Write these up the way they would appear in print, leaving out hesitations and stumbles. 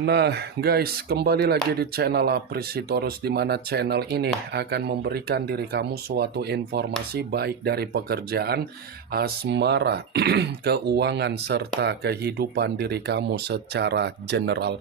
Nah guys, kembali lagi di channel Apresitorus, di mana channel ini akan memberikan diri kamu suatu informasi baik dari pekerjaan, asmara, keuangan, serta kehidupan diri kamu secara general.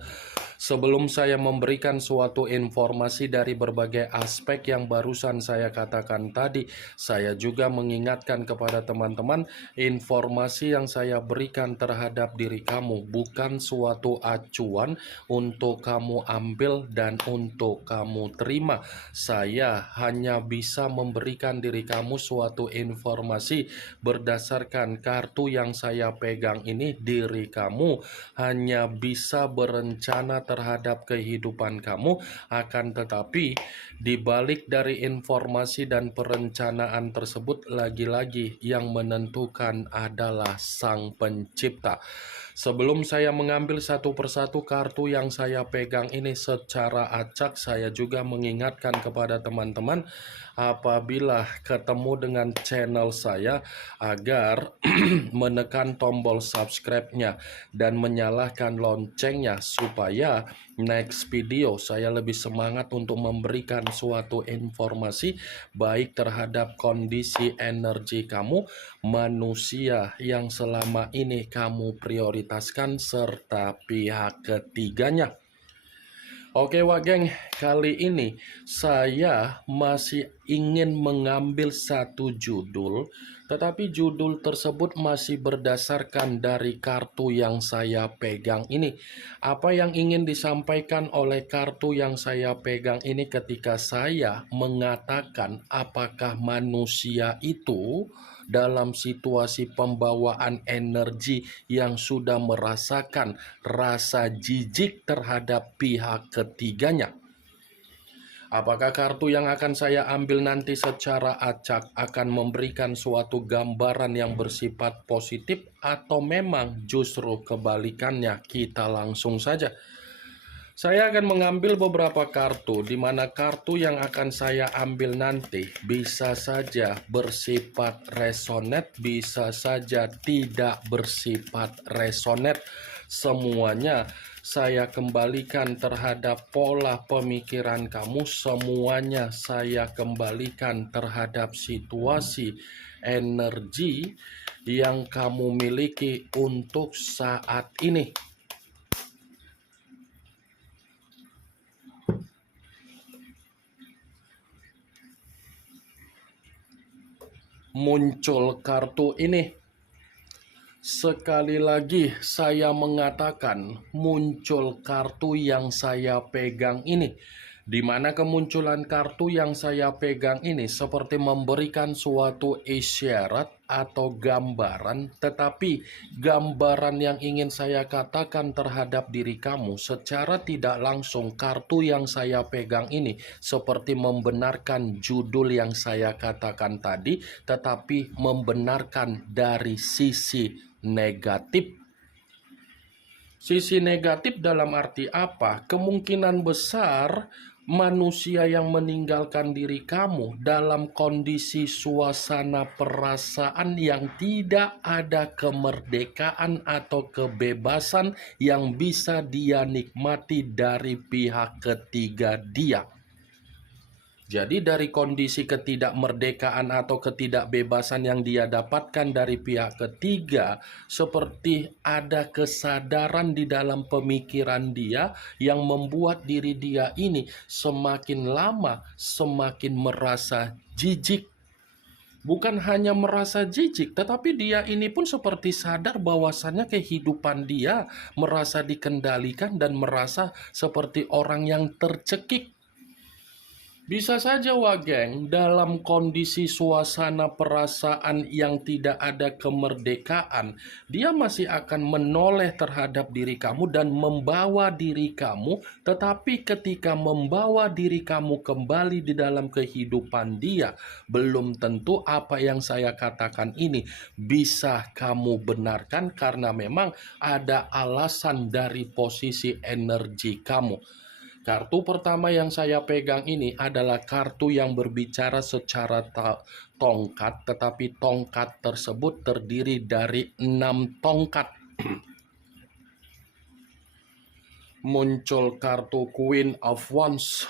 Sebelum saya memberikan suatu informasi dari berbagai aspek yang barusan saya katakan tadi, saya juga mengingatkan kepada teman-teman, informasi yang saya berikan terhadap diri kamu bukan suatu acuan untuk kamu ambil dan untuk kamu terima. Saya hanya bisa memberikan diri kamu suatu informasi berdasarkan kartu yang saya pegang ini. Diri kamu hanya bisa berencana terhadap kehidupan kamu, akan tetapi dibalik dari informasi dan perencanaan tersebut, lagi-lagi yang menentukan adalah Sang Pencipta. Sebelum saya mengambil satu persatu kartu yang saya pegang ini secara acak, saya juga mengingatkan kepada teman-teman apabila ketemu dengan channel saya agar menekan tombol subscribe-nya dan menyalakan loncengnya supaya next video saya lebih semangat untuk memberikan suatu informasi baik terhadap kondisi energi kamu, manusia yang selama ini kamu prioritaskan, serta pihak ketiganya. Oke Wageng, kali ini saya masih ingin mengambil satu judul, tetapi judul tersebut masih berdasarkan dari kartu yang saya pegang ini. Apa yang ingin disampaikan oleh kartu yang saya pegang ini ketika saya mengatakan apakah manusia itu dalam situasi pembawaan energi yang sudah merasakan rasa jijik terhadap pihak ketiganya. Apakah kartu yang akan saya ambil nanti secara acak akan memberikan suatu gambaran yang bersifat positif atau memang justru kebalikannya? Kita langsung saja. Saya akan mengambil beberapa kartu, di mana kartu yang akan saya ambil nanti bisa saja bersifat resonate, bisa saja tidak bersifat resonate. Semuanya saya kembalikan terhadap pola pemikiran kamu, semuanya saya kembalikan terhadap situasi energi yang kamu miliki untuk saat ini. Muncul kartu ini. Sekali lagi saya mengatakan muncul kartu yang saya pegang ini, di mana kemunculan kartu yang saya pegang ini seperti memberikan suatu isyarat atau gambaran, tetapi gambaran yang ingin saya katakan terhadap diri kamu secara tidak langsung, kartu yang saya pegang ini seperti membenarkan judul yang saya katakan tadi, tetapi membenarkan dari sisi negatif. Sisi negatif dalam arti apa? Kemungkinan besar manusia yang meninggalkan diri kamu dalam kondisi suasana perasaan yang tidak ada kemerdekaan atau kebebasan yang bisa dia nikmati dari pihak ketiga dia. Jadi dari kondisi ketidakmerdekaan atau ketidakbebasan yang dia dapatkan dari pihak ketiga, seperti ada kesadaran di dalam pemikiran dia yang membuat diri dia ini semakin lama semakin merasa jijik. Bukan hanya merasa jijik, tetapi dia ini pun seperti sadar bahwasannya kehidupan dia merasa dikendalikan dan merasa seperti orang yang tercekik. Bisa saja Wageng dalam kondisi suasana perasaan yang tidak ada kemerdekaan, dia masih akan menoleh terhadap diri kamu dan membawa diri kamu, tetapi ketika membawa diri kamu kembali di dalam kehidupan dia, belum tentu apa yang saya katakan ini bisa kamu benarkan karena memang ada alasan dari posisi energi kamu. Kartu pertama yang saya pegang ini adalah kartu yang berbicara secara tongkat, tetapi tongkat tersebut terdiri dari 6 tongkat. Muncul kartu Queen of Wands,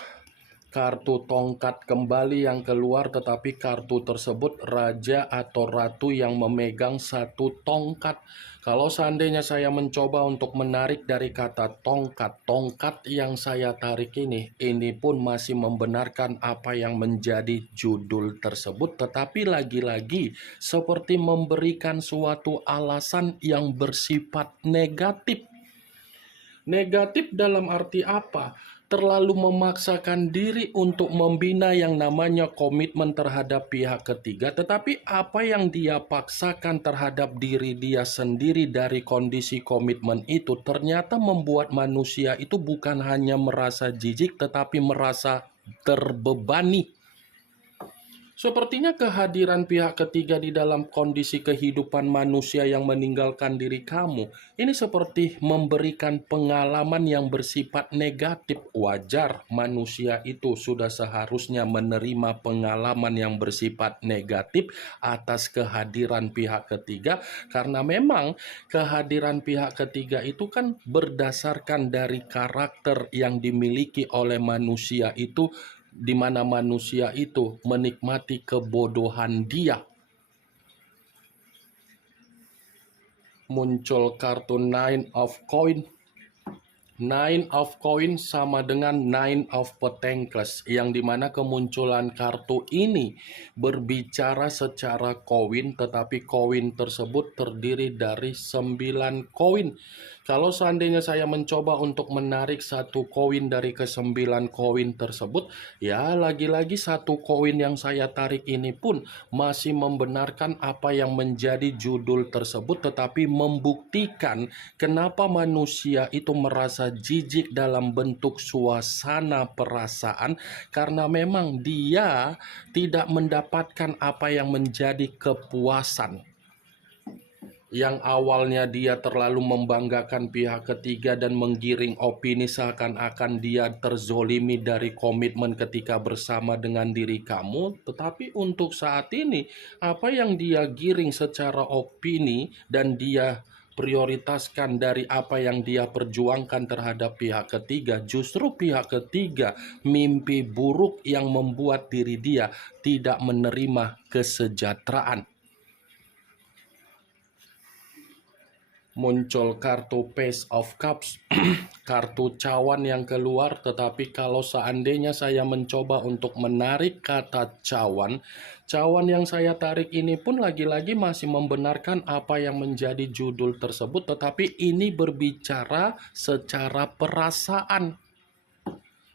kartu tongkat kembali yang keluar, tetapi kartu tersebut raja atau ratu yang memegang satu tongkat. Kalau seandainya saya mencoba untuk menarik dari kata tongkat, tongkat yang saya tarik ini pun masih membenarkan apa yang menjadi judul tersebut, tetapi lagi-lagi seperti memberikan suatu alasan yang bersifat negatif. Negatif dalam arti apa? Terlalu memaksakan diri untuk membina yang namanya komitmen terhadap pihak ketiga, tetapi apa yang dia paksakan terhadap diri dia sendiri dari kondisi komitmen itu ternyata membuat manusia itu bukan hanya merasa jijik, tetapi merasa terbebani. Sepertinya kehadiran pihak ketiga di dalam kondisi kehidupan manusia yang meninggalkan diri kamu, ini seperti memberikan pengalaman yang bersifat negatif. Wajar, manusia itu sudah seharusnya menerima pengalaman yang bersifat negatif atas kehadiran pihak ketiga, karena memang kehadiran pihak ketiga itu kan berdasarkan dari karakter yang dimiliki oleh manusia itu, di mana manusia itu menikmati kebodohan dia. Muncul kartu Nine of Coin. Nine of Coin sama dengan Nine of Pentacles, yang dimana kemunculan kartu ini berbicara secara koin, tetapi koin tersebut terdiri dari 9 koin. Kalau seandainya saya mencoba untuk menarik satu koin dari ke-9 koin tersebut, ya lagi-lagi satu koin yang saya tarik ini pun masih membenarkan apa yang menjadi judul tersebut, tetapi membuktikan kenapa manusia itu merasa jijik dalam bentuk suasana perasaan, karena memang dia tidak mendapatkan apa yang menjadi kepuasan. Yang awalnya dia terlalu membanggakan pihak ketiga dan menggiring opini seakan-akan dia terzolimi dari komitmen ketika bersama dengan diri kamu. Tetapi untuk saat ini, apa yang dia giring secara opini dan dia prioritaskan dari apa yang dia perjuangkan terhadap pihak ketiga, justru pihak ketiga mimpi buruk yang membuat diri dia tidak menerima kesejahteraan. Muncul kartu Page of Cups, kartu cawan yang keluar, tetapi kalau seandainya saya mencoba untuk menarik kata cawan, cawan yang saya tarik ini pun lagi-lagi masih membenarkan apa yang menjadi judul tersebut, tetapi ini berbicara secara perasaan.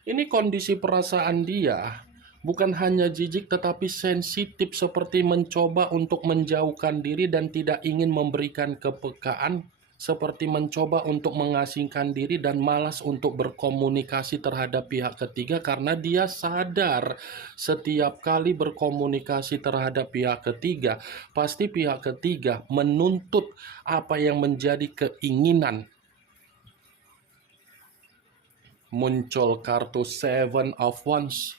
Ini kondisi perasaan dia bukan hanya jijik tetapi sensitif, seperti mencoba untuk menjauhkan diri dan tidak ingin memberikan kepekaan, seperti mencoba untuk mengasingkan diri dan malas untuk berkomunikasi terhadap pihak ketiga, karena dia sadar setiap kali berkomunikasi terhadap pihak ketiga, pasti pihak ketiga menuntut apa yang menjadi keinginan. Muncul kartu Seven of Wands.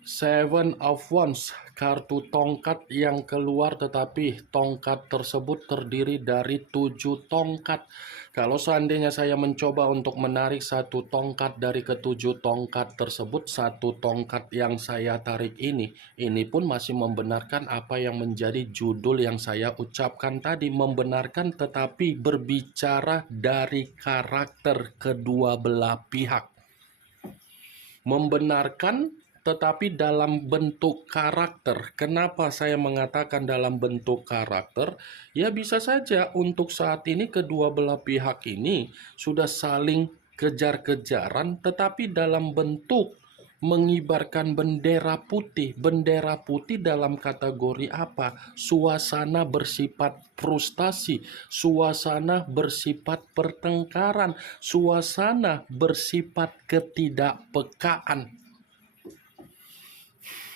Seven of Wands, kartu tongkat yang keluar, tetapi tongkat tersebut terdiri dari 7 tongkat. Kalau seandainya saya mencoba untuk menarik satu tongkat dari ke-7 tongkat tersebut, satu tongkat yang saya tarik ini pun masih membenarkan apa yang menjadi judul yang saya ucapkan tadi, membenarkan tetapi berbicara dari karakter kedua belah pihak. Membenarkan tetapi dalam bentuk karakter. Kenapa saya mengatakan dalam bentuk karakter? Ya bisa saja untuk saat ini kedua belah pihak ini sudah saling kejar-kejaran, tetapi dalam bentuk mengibarkan bendera putih. Bendera putih dalam kategori apa? Suasana bersifat frustasi, suasana bersifat pertengkaran, suasana bersifat ketidakpekaan.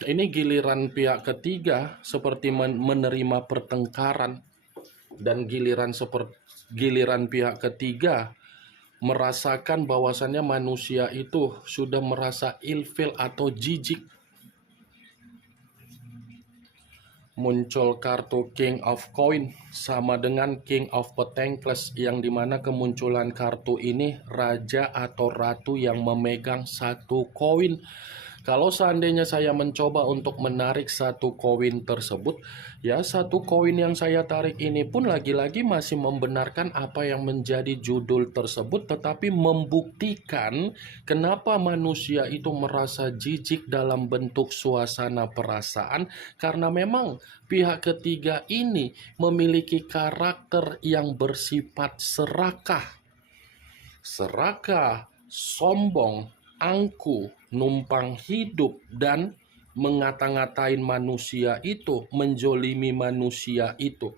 Ini giliran pihak ketiga seperti menerima pertengkaran, dan giliran pihak ketiga merasakan bahwasannya manusia itu sudah merasa ilfil atau jijik. Muncul kartu King of Coin sama dengan King of Pentacles, yang dimana kemunculan kartu ini raja atau ratu yang memegang satu koin. Kalau seandainya saya mencoba untuk menarik satu koin tersebut, ya satu koin yang saya tarik ini pun lagi-lagi masih membenarkan apa yang menjadi judul tersebut, tetapi membuktikan kenapa manusia itu merasa jijik dalam bentuk suasana perasaan, karena memang pihak ketiga ini memiliki karakter yang bersifat serakah, sombong, angkuh, numpang hidup, dan mengata-ngatain manusia itu, menjolimi manusia itu.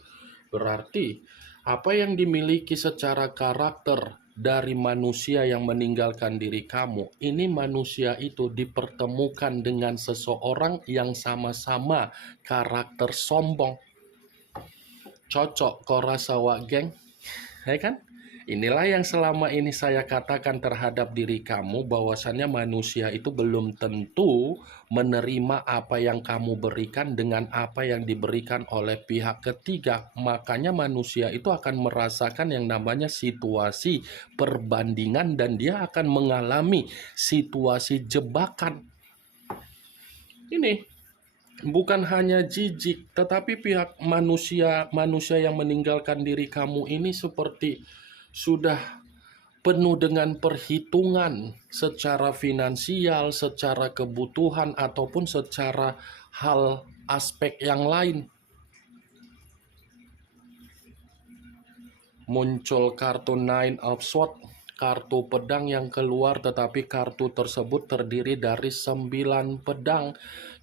Berarti apa yang dimiliki secara karakter dari manusia yang meninggalkan diri kamu, ini manusia itu dipertemukan dengan seseorang yang sama-sama karakter sombong. Cocok kau rasa wak geng, ya kan? Inilah yang selama ini saya katakan terhadap diri kamu, bahwasannya manusia itu belum tentu menerima apa yang kamu berikan dengan apa yang diberikan oleh pihak ketiga. Makanya manusia itu akan merasakan yang namanya situasi perbandingan, dan dia akan mengalami situasi jebakan. Ini bukan hanya jijik, tetapi pihak manusia yang meninggalkan diri kamu ini seperti sudah penuh dengan perhitungan secara finansial, secara kebutuhan, ataupun secara hal aspek yang lain. Muncul kartu Nine of Swords, kartu pedang yang keluar, tetapi kartu tersebut terdiri dari 9 pedang.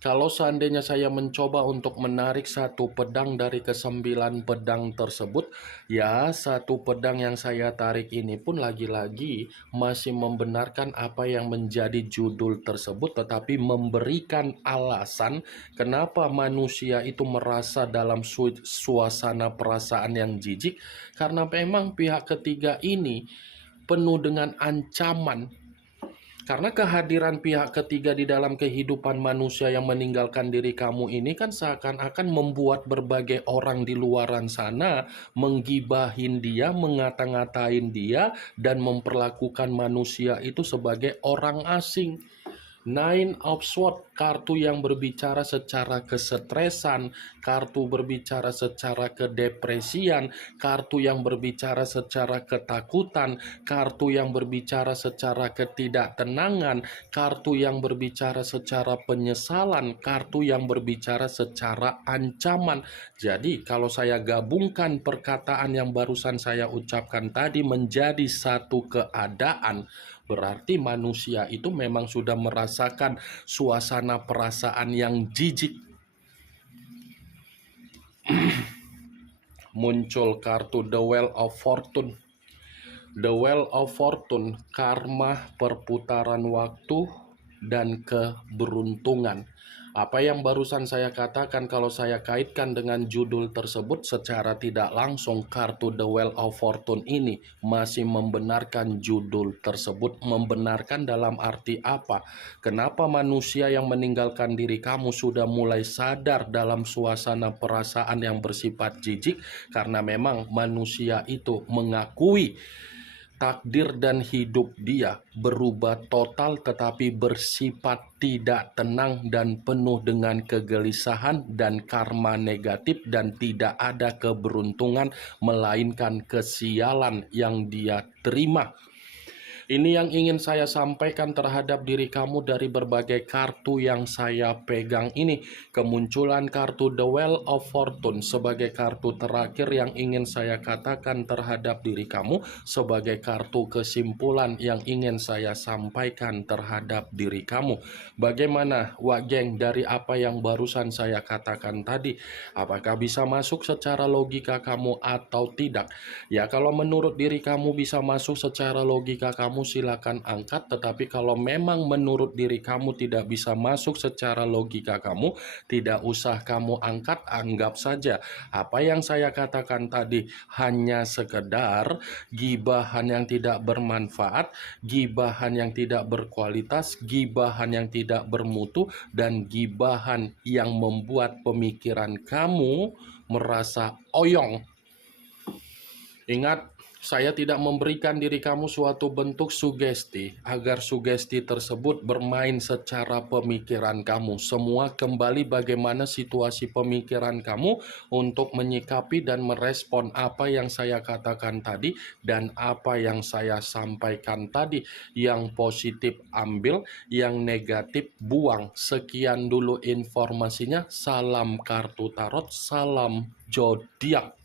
Kalau seandainya saya mencoba untuk menarik satu pedang dari ke-9 pedang tersebut, ya satu pedang yang saya tarik ini pun lagi-lagi masih membenarkan apa yang menjadi judul tersebut, tetapi memberikan alasan kenapa manusia itu merasa dalam suasana perasaan yang jijik, karena memang pihak ketiga ini penuh dengan ancaman. Karena kehadiran pihak ketiga di dalam kehidupan manusia yang meninggalkan diri kamu ini kan seakan-akan membuat berbagai orang di luaran sana menggibahin dia, mengata-ngatain dia, dan memperlakukan manusia itu sebagai orang asing. Nine of Swords, kartu yang berbicara secara kesetresan, kartu berbicara secara kedepresian, kartu yang berbicara secara ketakutan, kartu yang berbicara secara ketidaktenangan, kartu yang berbicara secara penyesalan, kartu yang berbicara secara ancaman. Jadi kalau saya gabungkan perkataan yang barusan saya ucapkan tadi menjadi satu keadaan, berarti manusia itu memang sudah merasakan suasana perasaan yang jijik. Muncul kartu The Wheel of Fortune. The Wheel of Fortune, karma, perputaran waktu, dan keberuntungan. Apa yang barusan saya katakan, kalau saya kaitkan dengan judul tersebut secara tidak langsung, kartu The Wheel of Fortune ini masih membenarkan judul tersebut. Membenarkan dalam arti apa? Kenapa manusia yang meninggalkan diri kamu sudah mulai sadar dalam suasana perasaan yang bersifat jijik? Karena memang manusia itu mengakui takdir dan hidup dia berubah total, tetapi bersifat tidak tenang dan penuh dengan kegelisahan dan karma negatif, dan tidak ada keberuntungan melainkan kesialan yang dia terima. Ini yang ingin saya sampaikan terhadap diri kamu dari berbagai kartu yang saya pegang ini. Kemunculan kartu The Wheel of Fortune sebagai kartu terakhir yang ingin saya katakan terhadap diri kamu, sebagai kartu kesimpulan yang ingin saya sampaikan terhadap diri kamu. Bagaimana Wak Geng dari apa yang barusan saya katakan tadi? Apakah bisa masuk secara logika kamu atau tidak? Ya, kalau menurut diri kamu bisa masuk secara logika kamu, kamu silakan angkat. Tetapi kalau memang menurut diri kamu tidak bisa masuk secara logika kamu, tidak usah kamu angkat, anggap saja apa yang saya katakan tadi hanya sekedar gibahan yang tidak bermanfaat, gibahan yang tidak berkualitas, gibahan yang tidak bermutu, dan gibahan yang membuat pemikiran kamu merasa oyong. Ingat, saya tidak memberikan diri kamu suatu bentuk sugesti agar sugesti tersebut bermain secara pemikiran kamu. Semua kembali bagaimana situasi pemikiran kamu untuk menyikapi dan merespon apa yang saya katakan tadi dan apa yang saya sampaikan tadi. Yang positif ambil, yang negatif buang. Sekian dulu informasinya. Salam kartu tarot, salam zodiak.